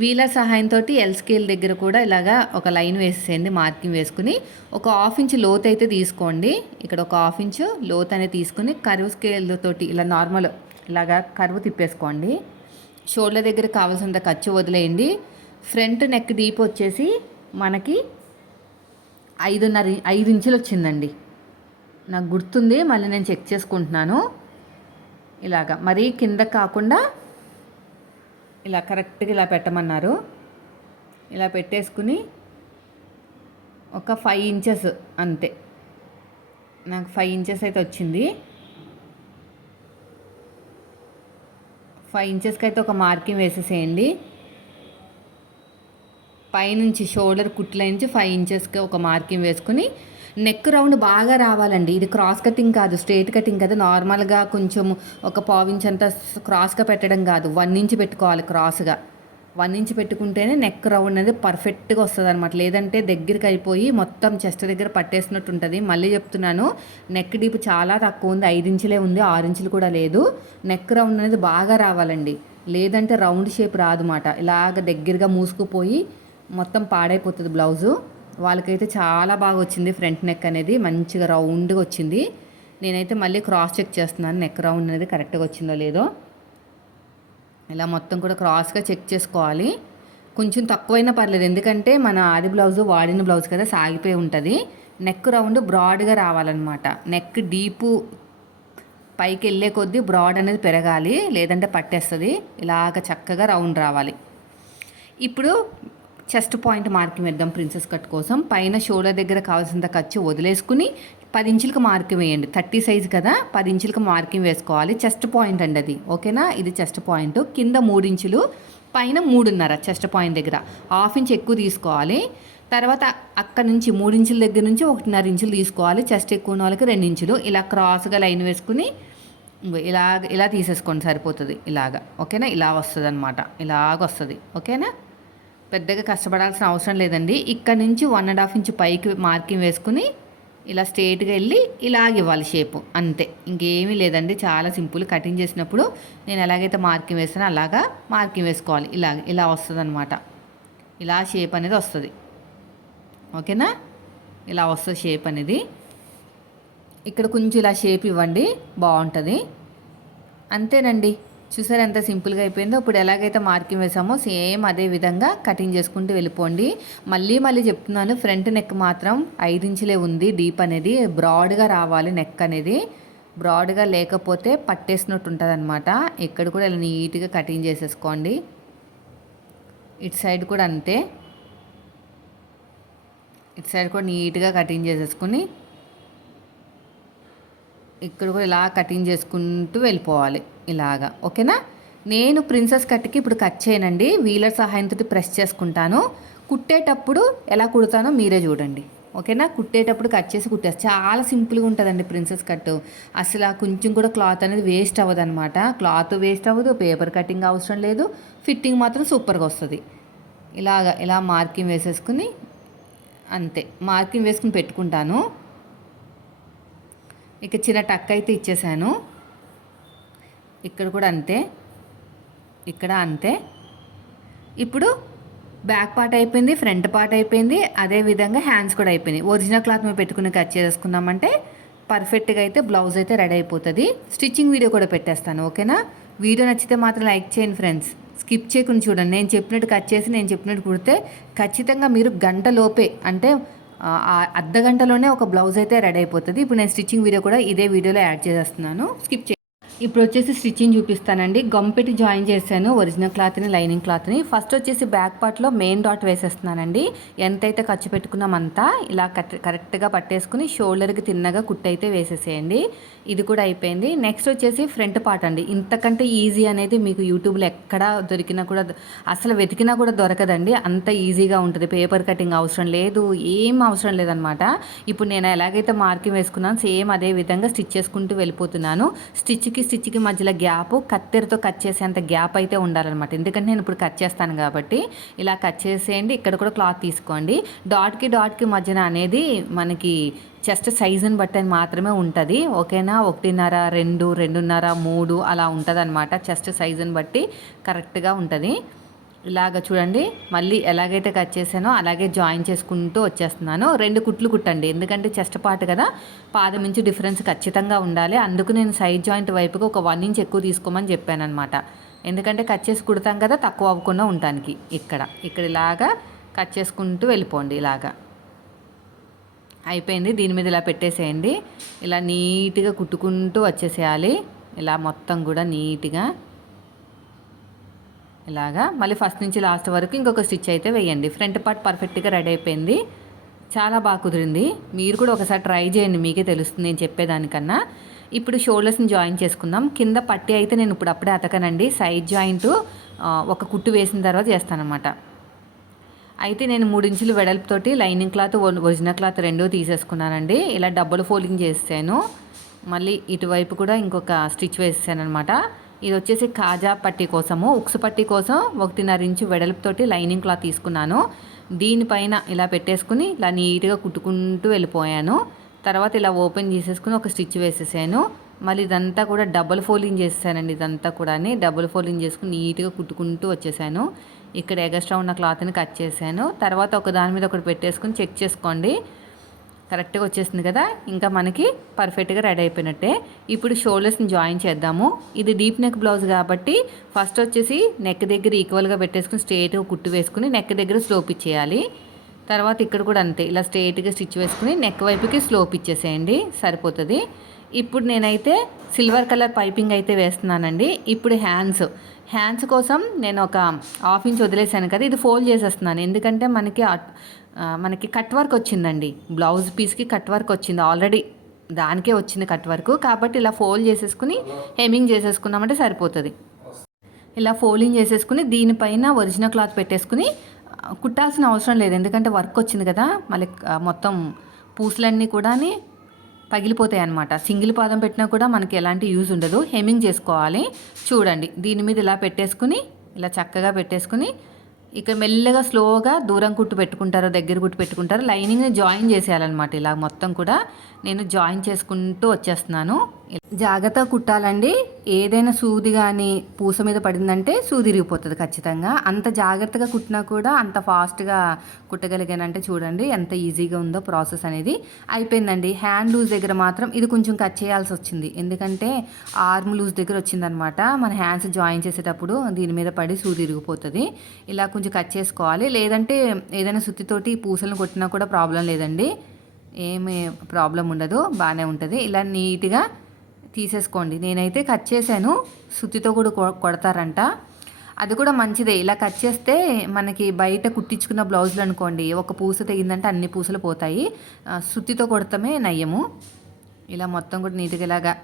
వీలర్ సహాయంతో ఎల్ స్కేల్ దగ్గర కూడా ఇలాగా ఒక లైన్ వేసేయండి మార్కింగ్ వేసుకుని. ఒక హాఫ్ ఇంచ్ లోత్ అయితే తీసుకోండి. ఇక్కడ ఒక హాఫ్ ఇంచ్ లోత్ అనేది తీసుకుని కరువు స్కేల్ తోటి ఇలా నార్మల్ ఇలాగా కరువు తిప్పేసుకోండి. షోల్డర్ దగ్గర కావాల్సినంత ఖర్చు వదిలేయండి. ఫ్రంట్ నెక్ డీప్ వచ్చేసి మనకి ఐదున్నర ఐదు ఇంచులు వచ్చిందండి. నాకు గుర్తుంది మళ్ళీ నేను చెక్ చేసుకుంటున్నాను. ఇలాగా మరీ కింద కాకుండా ఇలా కరెక్ట్గా ఇలా పెట్టమన్నారు. ఇలా పెట్టేసుకుని ఒక ఫైవ్ ఇంచెస్ అంతే. నాకు ఫైవ్ ఇంచెస్ అయితే వచ్చింది. ఫైవ్ ఇంచెస్కి అయితే ఒక మార్కింగ్ వేసేసేయండి. పైనుంచి షోల్డర్ కుట్ల నుంచి ఫైవ్ ఇంచెస్కి ఒక మార్కింగ్ వేసుకుని నెక్ రౌండ్ బాగా రావాలండి. ఇది క్రాస్ కటింగ్ కాదు స్ట్రేట్ కటింగ్ కదా. నార్మల్గా కొంచెం ఒక పావించ్ అంతా క్రాస్గా పెట్టడం కాదు. వన్ ఇంచ్ పెట్టుకోవాలి క్రాస్గా వన్ ఇంచ్ పెట్టుకుంటేనే నెక్ రౌండ్ అనేది పర్ఫెక్ట్గా వస్తుంది అనమాట లేదంటే దగ్గరికి అయిపోయి మొత్తం చెస్ట్ దగ్గర పట్టేసినట్టు ఉంటుంది మళ్ళీ చెప్తున్నాను నెక్ డీప్ చాలా తక్కువ ఉంది. ఐదు ఇంచులే ఉంది ఆరు ఇంచులు కూడా లేదు. నెక్ రౌండ్ అనేది బాగా రావాలండి. లేదంటే రౌండ్ షేప్ రాదు మాట ఇలాగ దగ్గరగా మూసుకుపోయి మొత్తం పాడైపోతుంది బ్లౌజు వాళ్ళకైతే చాలా బాగా వచ్చింది ఫ్రంట్ నెక్ అనేది మంచిగా రౌండ్గా వచ్చింది. నేనైతే మళ్ళీ క్రాస్ చెక్ చేస్తున్నాను నెక్ రౌండ్ అనేది కరెక్ట్గా వచ్చిందో లేదో. ఇలా మొత్తం కూడా క్రాస్గా చెక్ చేసుకోవాలి. కొంచెం తక్కువైనా పర్లేదు ఎందుకంటే మన ఆది బ్లౌజ్ వాడిన బ్లౌజ్ కదా సాగిపోయి ఉంటుంది. నెక్ రౌండ్ బ్రాడ్గా రావాలన్నమాట. నెక్ డీపు పైకి వెళ్ళే కొద్దీ బ్రాడ్ అనేది పెరగాలి లేదంటే పట్టేస్తుంది. ఇలాగ చక్కగా రౌండ్ రావాలి. ఇప్పుడు చెస్ట్ పాయింట్ మార్కింగ్ వేద్దాం ప్రిన్సెస్ కట్ కోసం. పైన షోల్డర్ దగ్గర కావాల్సినంత ఖర్చు వదిలేసుకుని పది ఇంచులకు మార్కింగ్ వేయండి. థర్టీ సైజ్ కదా పది ఇంచులకు మార్కింగ్ వేసుకోవాలి. చెస్ట్ పాయింట్ అండి అది. ఓకేనా? ఇది చెస్ట్ పాయింట్. కింద మూడు ఇంచులు పైన మూడున్నర చెస్ట్ పాయింట్ దగ్గర. హాఫ్ ఇంచ్ ఎక్కువ తీసుకోవాలి. తర్వాత అక్కడ నుంచి మూడు ఇంచుల దగ్గర నుంచి ఒకటిన్నర ఇంచులు తీసుకోవాలి. చెస్ట్ ఎక్కువ ఉన్న వాళ్ళకి రెండు ఇంచులు. ఇలా క్రాస్గా లైన్ వేసుకుని ఇలా ఇలా తీసేసుకోండి సరిపోతుంది. ఇలాగా. ఓకేనా? ఇలా వస్తుంది అనమాట ఇలాగ వస్తుంది. ఓకేనా? పెద్దగా కష్టపడాల్సిన అవసరం లేదండి. ఇక్కడ నుంచి వన్ అండ్ హాఫ్ ఇంచ్ పైకి మార్కింగ్ వేసుకుని ఇలా స్ట్రేట్గా వెళ్ళి ఇలాగ ఇవ్వాలి షేపు అంతే. ఇంకేమీ లేదండి. చాలా సింపుల్ కటింగ్ చేసినప్పుడు నేను ఎలాగైతే మార్కింగ్ వేస్తానో అలాగా మార్కింగ్ వేసుకోవాలి. ఇలా ఇలా వస్తుంది అనమాట ఇలా షేప్ అనేది వస్తుంది. ఓకేనా? ఇలా వస్తుంది షేప్ అనేది. ఇక్కడ కొంచెం ఇలా షేప్ ఇవ్వండి. బాగుంటుంది. అంతేనండి. చూసారు ఎంత సింపుల్గా అయిపోయిందో? ఇప్పుడు ఎలాగైతే మార్కింగ్ వేసామో సేమ్ అదే విధంగా కటింగ్ చేసుకుంటూ వెళ్ళిపోండి. మళ్ళీ మళ్ళీ చెప్తున్నాను ఫ్రంట్ నెక్ మాత్రం ఐదు ఇంచులే ఉంది. డీప్ అనేది బ్రాడ్గా రావాలి నెక్ అనేది. బ్రాడ్గా లేకపోతే పట్టేసినట్టు ఉంటుంది అనమాట ఇక్కడ కూడా ఇలా నీట్గా కటింగ్ చేసేసుకోండి. ఇటు సైడ్ కూడా అంతే. ఇటు సైడ్ కూడా నీట్గా కటింగ్ చేసేసుకుని ఇక్కడ కూడా ఇలా కటింగ్ చేసుకుంటూ వెళ్ళిపోవాలి ఇలాగా ఓకేనా? నేను ప్రిన్సెస్ కట్కి ఇప్పుడు కట్ చేయనండి. వీలర్ సహాయంతో ప్రెస్ చేసుకుంటాను. కుట్టేటప్పుడు ఎలా కుడతానో మీరే చూడండి ఓకేనా? కుట్టేటప్పుడు కట్ చేసి కుట్టేసి చాలా సింపుల్గా ఉంటుందండి ప్రిన్సెస్ కట్ అసలు కొంచెం కూడా క్లాత్ అనేది వేస్ట్ అవ్వదు అనమాట క్లాత్ వేస్ట్ అవ్వదు పేపర్ కటింగ్ అవసరం లేదు. ఫిట్టింగ్ మాత్రం సూపర్గా వస్తుంది. ఇలాగ ఇలా మార్కింగ్ వేసేసుకుని అంతే. మార్కింగ్ వేసుకుని పెట్టుకుంటాను. ఇక చిన్న టక్ అయితే ఇచ్చేసాను. ఇక్కడ కూడా అంతే. ఇక్కడ అంతే. ఇప్పుడు బ్యాక్ పార్ట్ అయిపోయింది ఫ్రంట్ పార్ట్ అయిపోయింది. అదే విధంగా హ్యాండ్స్ కూడా అయిపోయింది ఒరిజినల్ క్లాత్ మేము పెట్టుకుని కట్ చేసుకున్నామంటే పర్ఫెక్ట్గా అయితే బ్లౌజ్ అయితే రెడీ అయిపోతుంది. స్టిచ్చింగ్ వీడియో కూడా పెట్టేస్తాను ఓకేనా? వీడియో నచ్చితే మాత్రం లైక్ చేయండి ఫ్రెండ్స్. స్కిప్ చేయకుండా చూడండి. నేను చెప్పినట్టు కట్ చేసి నేను చెప్పినట్టు కుడితే ఖచ్చితంగా మీరు గంట లోపే అంటే అర్ధ గంటలోనే ఒక బ్లౌజ్ అయితే రెడీ అయిపోతుంది. ఇప్పుడు నేను స్టిచ్చింగ్ వీడియో కూడా ఇదే వీడియోలో యాడ్ చేసేస్తున్నాను. స్కిప్ చే ఇప్పుడు వచ్చేసి స్టిచ్చింగ్ చూపిస్తానండి. గంపెట్టి జాయిన్ చేశాను. ఒరిజినల్ క్లాత్ని లైనింగ్ క్లాత్ని. ఫస్ట్ వచ్చేసి బ్యాక్ పార్ట్లో మెయిన్ డాట్ వేసేస్తున్నానండి. ఎంతైతే ఖర్చు పెట్టుకున్నామంతా ఇలా కరెక్ట్గా పట్టేసుకుని షోల్డర్కి తిన్నగా కుట్టు అయితే వేసేసేయండి. ఇది కూడా అయిపోయింది. నెక్స్ట్ వచ్చేసి ఫ్రంట్ పార్ట్ అండి. ఇంతకంటే ఈజీ అనేది మీకు యూట్యూబ్లో ఎక్కడ దొరికినా కూడా అసలు వెతికినా కూడా దొరకదండి. అంత ఈజీగా ఉంటుంది. పేపర్ కటింగ్ అవసరం లేదు. ఏం అవసరం లేదనమాట. ఇప్పుడు నేను ఎలాగైతే మార్కింగ్ వేసుకున్నాను సేమ్ అదే విధంగా స్టిచ్ చేసుకుంటూ వెళ్ళిపోతున్నాను. స్టిచ్కి స్టిచ్కి మధ్యలో గ్యాప్ కత్తెరతో కట్ చేసేంత గ్యాప్ అయితే ఉండాలన్నమాట. ఎందుకంటే నేను ఇప్పుడు కట్ చేస్తాను కాబట్టి ఇలా కట్ చేసేయండి. ఇక్కడ కూడా క్లాత్ తీసుకోండి. డాట్కి డాట్కి మధ్యన అనేది మనకి చెస్ట్ సైజుని బట్టి అని మాత్రమే ఉంటుంది. ఓకేనా? ఒకటిన్నర రెండు రెండున్నర మూడు అలా ఉంటుంది అనమాట చెస్ట్ సైజుని బట్టి కరెక్ట్గా ఉంటుంది. ఇలాగ చూడండి మళ్ళీ ఎలాగైతే కట్ చేసానో అలాగే జాయిన్ చేసుకుంటూ వచ్చేస్తున్నాను. రెండు కుట్లు కుట్టండి ఎందుకంటే చెస్ట్ పార్ట్ కదా పాదం నుంచి డిఫరెన్స్ ఖచ్చితంగా ఉండాలి. అందుకు నేను సైడ్ జాయింట్ వైపుకి ఒక వన్ ఇంచ్ ఎక్కువ తీసుకోమని చెప్పాను అనమాట ఎందుకంటే కట్ చేసి కుడతాం కదా తక్కువ అవ్వకుండా ఉండటానికి ఇక్కడ. ఇక్కడ ఇలాగా కట్ చేసుకుంటూ వెళ్ళిపోండి ఇలాగా. అయిపోయింది దీని మీద ఇలా పెట్టేసేయండి. ఇలా నీట్గా కుట్టుకుంటూ వచ్చేసేయాలి. ఇలా మొత్తం కూడా నీట్గా ఇలాగా. మళ్ళీ ఫస్ట్ నుంచి లాస్ట్ వరకు ఇంకొక స్టిచ్ అయితే వేయండి. ఫ్రంట్ పార్ట్ పర్ఫెక్ట్గా రెడీ అయిపోయింది. చాలా బాగా కుదిరింది. మీరు కూడా ఒకసారి ట్రై చేయండి. మీకే తెలుస్తుంది నేను చెప్పేదానికన్నా. ఇప్పుడు షోల్డర్స్ని జాయిన్ చేసుకుందాం. కింద పట్టి అయితే నేను ఇప్పుడు అప్పుడే అతకనండి. సైడ్ జాయింట్ ఒక కుట్టు వేసిన తర్వాత చేస్తానమాట అయితే నేను మూడు ఇంచులు వెడల్పుతోటి లైనింగ్ క్లాత్ ఒరిజినల్ క్లాత్ రెండూ తీసేసుకున్నానండి. ఇలా డబ్బులు ఫోల్డింగ్ చేసాను మళ్ళీ ఇటువైపు కూడా ఇంకొక స్టిచ్ వేసాను అనమాట ఇది వచ్చేసి కాజా పట్టి కోసము ఉక్సు పట్టి కోసం ఒకటిన్నర ఇంచు వెడల్పుతోటి లైనింగ్ క్లాత్ తీసుకున్నాను. దీనిపైన ఇలా పెట్టేసుకుని ఇలా నీట్గా కుట్టుకుంటూ వెళ్ళిపోయాను. తర్వాత ఇలా ఓపెన్ చేసేసుకుని ఒక స్టిచ్ వేసేసాను. మళ్ళీ ఇదంతా కూడా డబుల్ ఫోల్డింగ్ చేసేసానండి ఇదంతా కూడా డబుల్ ఫోల్డింగ్ చేసుకుని నీట్గా కుట్టుకుంటూ వచ్చేసాను. ఇక్కడ ఎగస్ట్రా ఉన్న క్లాత్ని కట్ చేశాను. తర్వాత ఒక దాని మీద ఒకటి పెట్టేసుకుని చెక్ చేసుకోండి. కరెక్ట్గా వచ్చేసింది కదా? ఇంకా మనకి పర్ఫెక్ట్గా రెడీ అయిపోయినట్టే. ఇప్పుడు షోల్డర్స్ని జాయిన్ చేద్దాము. ఇది డీప్ నెక్ బ్లౌజ్ కాబట్టి ఫస్ట్ వచ్చేసి నెక్ దగ్గర ఈక్వల్గా పెట్టేసుకుని స్ట్రేట్గా కుట్టు వేసుకుని నెక్ దగ్గర స్లోప్ ఇచ్చేయాలి. తర్వాత ఇక్కడ కూడా అంతే ఇలా స్ట్రేట్గా స్టిచ్ వేసుకుని నెక్ వైపుకి స్లోప్ ఇచ్చేసేయండి. సరిపోతుంది. ఇప్పుడు నేనైతే సిల్వర్ కలర్ పైపింగ్ అయితే వేస్తున్నానండి. ఇప్పుడు హ్యాండ్స్. హ్యాండ్స్ కోసం నేను ఒక హాఫ్ ఇంచ్ వదిలేసాను కదా? ఇది ఫోల్డ్ చేసేస్తున్నాను. ఎందుకంటే మనకి మనకి కట్ వర్క్ వచ్చిందండి. బ్లౌజ్ పీస్కి కట్ వర్క్ వచ్చింది. ఆల్రెడీ దానికే వచ్చింది కట్ వర్క్. కాబట్టి ఇలా ఫోల్డ్ చేసేసుకుని హెమింగ్ చేసేసుకున్నామంటే సరిపోతుంది. ఇలా ఫోల్డింగ్ చేసేసుకుని దీనిపైన ఒరిజినల్ క్లాత్ పెట్టేసుకుని కుట్టాల్సిన అవసరం లేదు. ఎందుకంటే వర్క్ వచ్చింది కదా మళ్ళీ మొత్తం పూసలన్నీ కూడా పగిలిపోతాయి అనమాట సింగిల్ పాదం పెట్టినా కూడా మనకి ఎలాంటి యూజ్ ఉండదు. హెమింగ్ చేసుకోవాలి. చూడండి దీని మీద ఇలా పెట్టేసుకుని ఇలా చక్కగా పెట్టేసుకుని ఇక మెల్లగా స్లోగా దూరం కుట్టు పెట్టుకుంటారో దగ్గర కుట్టు పెట్టుకుంటారో. లైనింగ్ జాయిన్ చేసేయాలన్నమాట ఇలా మొత్తం కూడా. నేను జాయిన్ చేసుకుంటూ వచ్చేస్తున్నాను. జాగ్రత్తగా కుట్టాలండి. ఏదైనా సూది కానీ పూస మీద పడిందంటే సూది ఇరిగిపోతుంది ఖచ్చితంగా. అంత జాగ్రత్తగా కుట్టినా కూడా అంత ఫాస్ట్గా కుట్టగలిగానంటే చూడండి ఎంత ఈజీగా ఉందో ప్రాసెస్ అనేది. అయిపోయిందండి. హ్యాండ్ లూజ్ దగ్గర మాత్రం ఇది కొంచెం కట్ చేయాల్సి వచ్చింది. ఎందుకంటే ఆర్మ్ లూజ్ దగ్గర వచ్చిందనమాట. మన హ్యాండ్స్ జాయిన్ చేసేటప్పుడు దీని మీద పడి సూది ఇరిగిపోతుంది. ఇలా కొంచెం కట్ చేసుకోవాలి. లేదంటే ఏదైనా సుత్తితోటి పూసలను కొట్టినా కూడా ప్రాబ్లం లేదండి. ఏమి ప్రాబ్లం ఉండదు బాగానే ఉంటుంది. ఇలా నీట్గా తీసేసుకోండి. నేనైతే కట్ చేశాను. సుత్తితో కూడా కొ- కొడతారంట. అది కూడా మంచిదే. ఇలా కట్ చేస్తే మనకి బయట కుట్టించుకున్న బ్లౌజులు అనుకోండి ఒక పూస తెగిందంటే అన్ని పూసలు పోతాయి. సుత్తితో కొడతామే నయ్యము. ఇలా మొత్తం కూడా నీట్గా ఇలాగా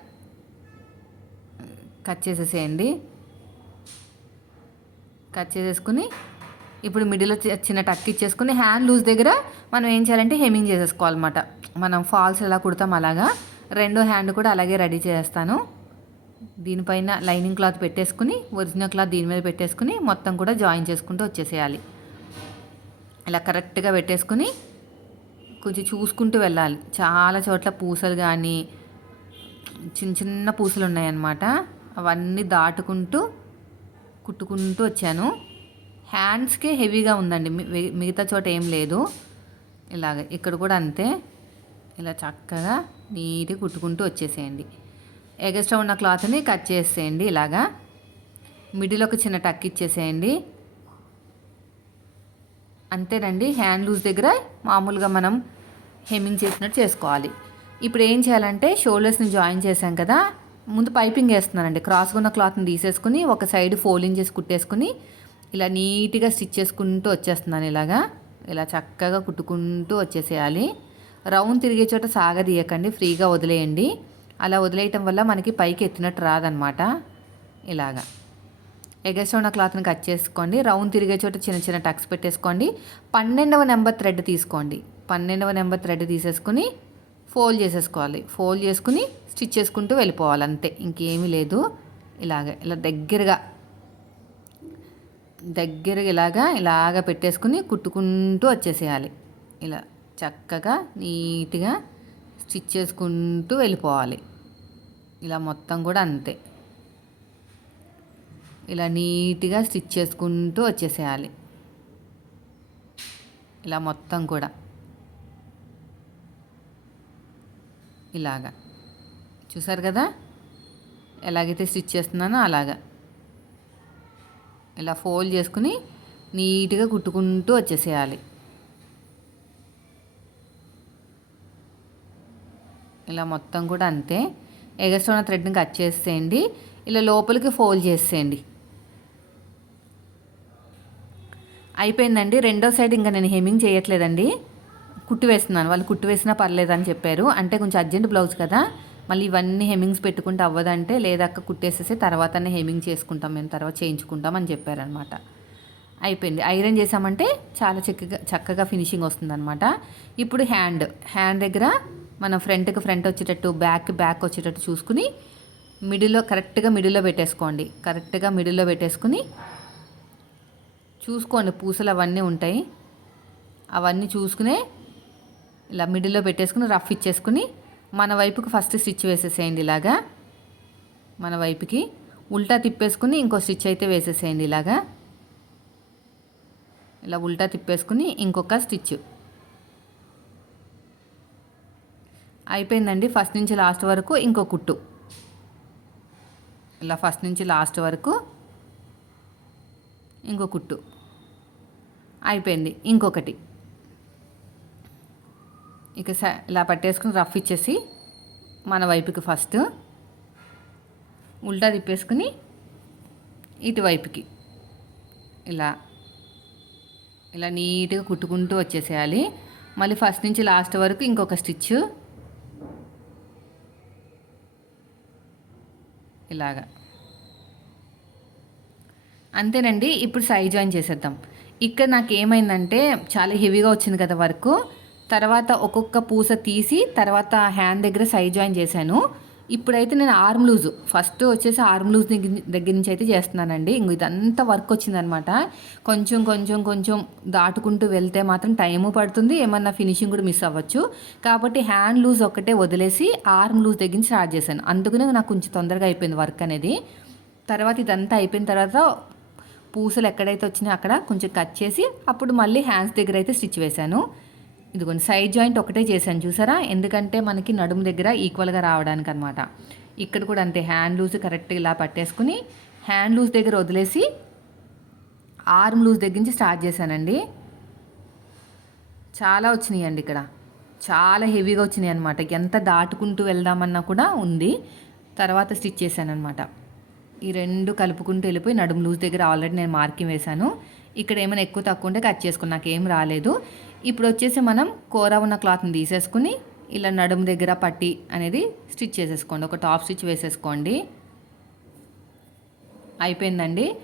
కట్ చేసేసేయండి. కట్ చేసేసుకుని ఇప్పుడు మిడిల్లో చిన్న టక్ ఇచ్చేసుకుని హ్యాండ్ లూజ్ దగ్గర మనం ఏం చేయాలంటే హెమింగ్ చేసేసుకోవాలన్నమాట. మనం ఫాల్స్ ఎలా కుడతాం అలాగా రెండో హ్యాండ్ కూడా అలాగే రెడీ చేస్తాను. దీనిపైన లైనింగ్ క్లాత్ పెట్టేసుకుని ఒరిజినల్ క్లాత్ దీని మీద పెట్టేసుకుని మొత్తం కూడా జాయిన్ చేసుకుంటూ వచ్చేసేయాలి. ఇలా కరెక్ట్గా పెట్టేసుకుని కొంచెం చూసుకుంటూ వెళ్ళాలి. చాలా చోట్ల పూసలు కానీ చిన్న చిన్న పూసలు ఉన్నాయన్నమాట. అవన్నీ దాటుకుంటూ కుట్టుకుంటూ వచ్చాను. హ్యాండ్స్కే హెవీగా ఉందండి. మిగతా చోట ఏం లేదు. ఇలాగ ఇక్కడ కూడా అంతే. ఇలా చక్కగా నీట్గా కుట్టుకుంటూ వచ్చేసేయండి. ఎగస్ట్రా ఉన్న క్లాత్ని కట్ చేసేయండి ఇలాగా. మిడిల్ ఒక చిన్న టక్ ఇచ్చేసేయండి. అంతేనండి. హ్యాండ్ లూజ్ దగ్గర మామూలుగా మనం హెమ్మింగ్ చేసినట్టు చేసుకోవాలి. ఇప్పుడు ఏం చేయాలంటే షోల్డర్స్ని జాయిన్ చేసాం కదా. ముందు పైపింగ్ వేస్తున్నానండి. క్రాస్గా ఉన్న క్లాత్ని తీసేసుకుని ఒక సైడ్ ఫోల్డింగ్ చేసి కుట్టేసుకుని ఇలా నీట్గా స్టిచ్ చేసుకుంటూ వచ్చేస్తున్నాను ఇలాగా. ఇలా చక్కగా కుట్టుకుంటూ వచ్చేసేయాలి. రౌండ్ తిరిగే చోట సాగదీయకండి ఫ్రీగా వదిలేయండి. అలా వదిలేయటం వల్ల మనకి పైకి ఎత్తినట్టు రాదనమాట ఇలాగా. ఎగస్ట్ ఉన్న క్లాత్ని కట్ చేసుకోండి. రౌండ్ తిరిగే చోట చిన్న చిన్న టక్స్ పెట్టేసుకోండి. పన్నెండవ నెంబర్ థ్రెడ్ తీసుకోండి. పన్నెండవ నెంబర్ థ్రెడ్ తీసేసుకుని ఫోల్డ్ చేసేసుకోవాలి. ఫోల్డ్ చేసుకుని స్టిచ్ చేసుకుంటూ వెళ్ళిపోవాలి అంతే ఇంకేమీ లేదు. ఇలాగ. ఇలా దగ్గరగా దగ్గరగా ఇలాగా ఇలాగ పెట్టేసుకుని కుట్టుకుంటూ వచ్చేసేయాలి. ఇలా చక్కగా నీట్గా స్టిచ్ చేసుకుంటూ వెళ్ళిపోవాలి. ఇలా మొత్తం కూడా అంతే. ఇలా నీట్గా స్టిచ్ చేసుకుంటూ వచ్చేసేయాలి. ఇలా మొత్తం కూడా. ఇలాగా. చూసారు కదా? ఎలాగైతే స్టిచ్ చేస్తున్నానో అలాగా. ఇలా ఫోల్డ్ చేసుకుని నీట్గా కుట్టుకుంటూ వచ్చేసేయాలి. ఇలా మొత్తం కూడా అంతే. ఎగస్ట్రా ఉన్న థ్రెడ్ని కట్ చేసేయండి. ఇలా లోపలికి ఫోల్డ్ చేసేయండి. అయిపోయిందండి. రెండో సైడ్ ఇంకా నేను హెమ్మింగ్ చేయట్లేదండి. కుట్టు వేస్తున్నాను. వాళ్ళు కుట్టు వేసినా పర్లేదు అని చెప్పారు. అంటే కొంచెం అర్జెంట్ బ్లౌజ్ కదా. మళ్ళీ ఇవన్నీ హెమ్మింగ్స్ పెట్టుకుంటే అవ్వదంటే లేదక్క కుట్టేసేసి తర్వాతనే హెమ్మింగ్ చేసుకుంటాం మేము తర్వాత చేయించుకుంటాం అని చెప్పారనమాట. అయిపోయింది. ఐరన్ చేసామంటే చాలా చక్కగా చక్కగా ఫినిషింగ్ వస్తుందన్నమాట ఇప్పుడు హ్యాండ్ హ్యాండ్ దగ్గర మనం ఫ్రంట్కి ఫ్రంట్ వచ్చేటట్టు బ్యాక్ బ్యాక్ వచ్చేటట్టు చూసుకుని మిడిల్లో కరెక్ట్గా మిడిల్లో పెట్టేసుకోండి. కరెక్ట్గా మిడిల్లో పెట్టేసుకుని చూసుకోండి. పూసలు అవన్నీ ఉంటాయి. అవన్నీ చూసుకునే ఇలా మిడిల్లో పెట్టేసుకుని రఫ్ ఇచ్చేసుకుని మన వైపుకి ఫస్ట్ స్టిచ్ వేసేసేయండి ఇలాగా. మన వైపుకి ఉల్టా తిప్పేసుకుని ఇంకో స్టిచ్ అయితే వేసేసేయండి ఇలాగా. ఇలా ఉల్టా తిప్పేసుకుని ఇంకొక స్టిచ్ అయిపోయిందండి ఫస్ట్ నుంచి లాస్ట్ వరకు ఇంకో కుట్టు. ఇలా ఫస్ట్ నుంచి లాస్ట్ వరకు ఇంకో కుట్టు. అయిపోయింది ఇంకొకటి. ఇక ఇలా పట్టేసుకుని రఫ్ ఇచ్చేసి మన వైపుకి ఫస్ట్. ఉల్టా తిప్పేసుకుని ఇటువైపుకి ఇలా ఇలా నీట్గా కుట్టుకుంటూ వచ్చేసేయాలి. మళ్ళీ ఫస్ట్ నుంచి లాస్ట్ వరకు ఇంకొక స్టిచ్ ఇలాగా. అంతేనండి ఇప్పుడు సైజ్ జాయిన్ చేసేద్దాం. ఇక్కడ నాకు ఏమైందంటే చాలా హెవీగా వచ్చింది కదా వరకు. తర్వాత ఒక్కొక్క పూస తీసి తర్వాత హ్యాండ్ దగ్గర సై జాయిన్ చేశాను. ఇప్పుడైతే నేను ఆర్మ్ లూజ్ ఫస్ట్ వచ్చేసి ఆర్మ్ లూజ్ దగ్గర నుంచి అయితే చేస్తున్నానండి. ఇంక ఇదంతా వర్క్ వచ్చిందనమాట. కొంచెం కొంచెం కొంచెం దాటుకుంటూ వెళ్తే మాత్రం టైము పడుతుంది. ఏమన్నా ఫినిషింగ్ కూడా మిస్ అవ్వచ్చు. కాబట్టి హ్యాండ్ లూజ్ ఒక్కటే వదిలేసి ఆర్మ్ లూజ్ దగ్గర నుంచి స్టార్ట్ చేశాను. అందుకనే నాకు కొంచెం తొందరగా అయిపోయింది వర్క్ అనేది. తర్వాత ఇదంతా అయిపోయిన తర్వాత పూసలు ఎక్కడైతే వచ్చినాయో అక్కడ కొంచెం కట్ చేసి అప్పుడు మళ్ళీ హ్యాండ్స్ దగ్గర అయితే స్టిచ్ వేశాను. ఇదిగోండి సైడ్ జాయింట్ ఒకటే చేశాను చూసారా? ఎందుకంటే మనకి నడుము దగ్గర ఈక్వల్గా రావడానికి అనమాట ఇక్కడ కూడా అంతే హ్యాండ్ లూజ్ కరెక్ట్గా ఇలా పట్టేసుకుని హ్యాండ్ లూజ్ దగ్గర వదిలేసి ఆర్మ్ లూజ్ దగ్గర నుంచి స్టార్ట్ చేశానండి. చాలా వచ్చినాయండి ఇక్కడ. చాలా హెవీగా వచ్చినాయి అనమాట ఎంత దాటుకుంటూ వెళ్దామన్నా కూడా ఉంది. తర్వాత స్టిచ్ చేశాను అనమాట ఈ రెండు కలుపుకుంటూ వెళ్ళిపోయి నడుము లూజ్ దగ్గర ఆల్రెడీ నేను మార్కింగ్ వేశాను. ఇక్కడ ఏమైనా ఎక్కువ తక్కువ ఉంటే కట్ చేసుకుని నాకేం రాలేదు. ఇప్పుడు వచ్చేసి మనం కూర ఉన్న క్లాత్ని తీసేసుకుని ఇలా నడుము దగ్గర పట్టి అనేది స్టిచ్ చేసేసుకోండి. ఒక టాప్ స్టిచ్ వేసేసుకోండి. అయిపోయిందండి.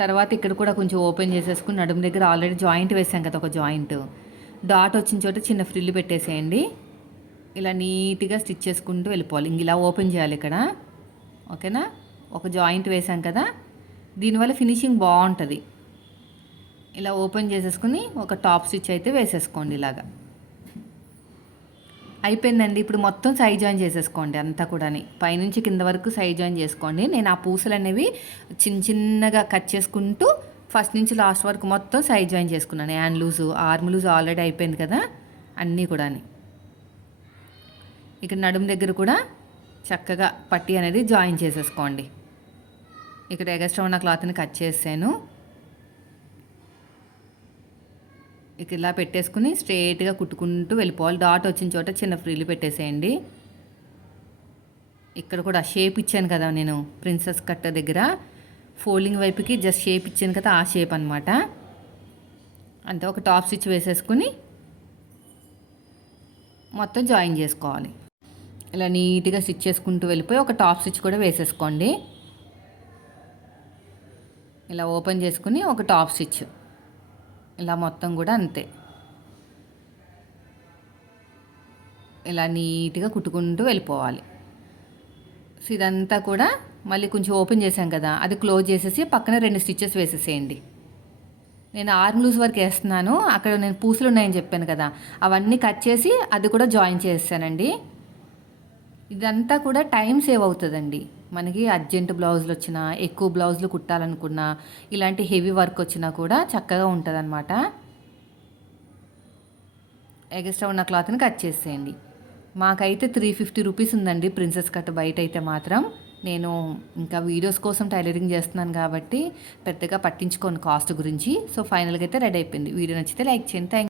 తర్వాత ఇక్కడ కూడా కొంచెం ఓపెన్ చేసేసుకుని నడుము దగ్గర ఆల్రెడీ జాయింట్ వేసాం కదా ఒక జాయింట్. డాట్ వచ్చిన చోట చిన్న ఫ్రిల్ పెట్టేసేయండి. ఇలా నీట్గా స్టిచ్ చేసుకుంటూ వెళ్ళిపోవాలి. ఇంక ఇలా ఓపెన్ చేయాలి ఇక్కడ. ఓకేనా? ఒక జాయింట్ వేసాం కదా. దీనివల్ల ఫినిషింగ్ బాగుంటుంది. ఇలా ఓపెన్ చేసేసుకుని ఒక టాప్ స్టిచ్ అయితే వేసేసుకోండి ఇలాగా. అయిపోయిందండి. ఇప్పుడు మొత్తం సై జాయిన్ చేసేసుకోండి అంతా కూడాని. పైనుంచి కింద వరకు సై జాయిన్ చేసుకోండి. నేను ఆ పూసలు అనేవి చిన్న చిన్నగా కట్ చేసుకుంటూ ఫస్ట్ నుంచి లాస్ట్ వరకు మొత్తం సై జాయిన్ చేసుకున్నాను. Hand loose arm loose already అయిపోయింది కదా అన్నీ కూడాని. ఇక్కడ నడుము దగ్గర కూడా చక్కగా పట్టి అనేది జాయిన్ చేసేసుకోండి. ఇక్కడ ఎగస్ట్రా ఉన్న క్లాత్ని కట్ చేసాను ఇక ఇలా పెట్టేసుకుని స్ట్రైట్గా కుట్టుకుంటూ వెళ్ళిపోవాలి. డాట్ వచ్చిన చోట చిన్న ఫ్రీలు పెట్టేసేయండి. ఇక్కడ కూడా షేప్ ఇచ్చాను కదా నేను ప్రిన్సెస్ కట్ట దగ్గర. ఫోల్డింగ్ వైపుకి జస్ట్ షేప్ ఇచ్చాను కదా ఆ షేప్ అనమాట అంతే ఒక టాప్ స్టిచ్ వేసేసుకుని మొత్తం జాయిన్ చేసుకోవాలి. ఇలా నీట్గా స్టిచ్ చేసుకుంటూ వెళ్ళిపోయి ఒక టాప్ స్టిచ్ కూడా వేసేసుకోండి. ఇలా ఓపెన్ చేసుకుని ఒక టాప్ స్టిచ్. ఇలా మొత్తం కూడా అంతే. ఇలా నీట్గా కుట్టుకుంటూ వెళ్ళిపోవాలి. సో ఇదంతా కూడా మళ్ళీ కొంచెం ఓపెన్ చేసాం కదా అది క్లోజ్ చేసేసి పక్కన రెండు స్టిచ్చెస్ వేసేసేయండి. నేను ఆర్మ్ లూజ్ వరకు వేస్తున్నాను అక్కడ నేను పూసలు ఉన్నాయని చెప్పాను కదా అవన్నీ కట్ చేసి అది కూడా జాయిన్ చేస్తానండి ఇదంతా కూడా టైం సేవ్ అవుతుందండి. మనకి అర్జెంట్ బ్లౌజులు వచ్చినా ఎక్కువ బ్లౌజులు కుట్టాలనుకున్నా ఇలాంటి హెవీ వర్క్ వచ్చినా కూడా చక్కగా ఉంటుంది అనమాట ఎగస్ట్రా ఉన్న క్లాత్ని కట్ చేసేయండి. మాకైతే త్రీ ఫిఫ్టీ రూపీస్ ఉందండి ప్రిన్సెస్ కట్ బయట అయితే మాత్రం. నేను ఇంకా వీడియోస్ కోసం టైలరింగ్ చేస్తున్నాను కాబట్టి పెద్దగా పట్టించుకోను కాస్ట్ గురించి. సో ఫైనల్గా అయితే రెడీ అయిపోయింది. వీడియో నచ్చితే లైక్ చేయండి. థ్యాంక్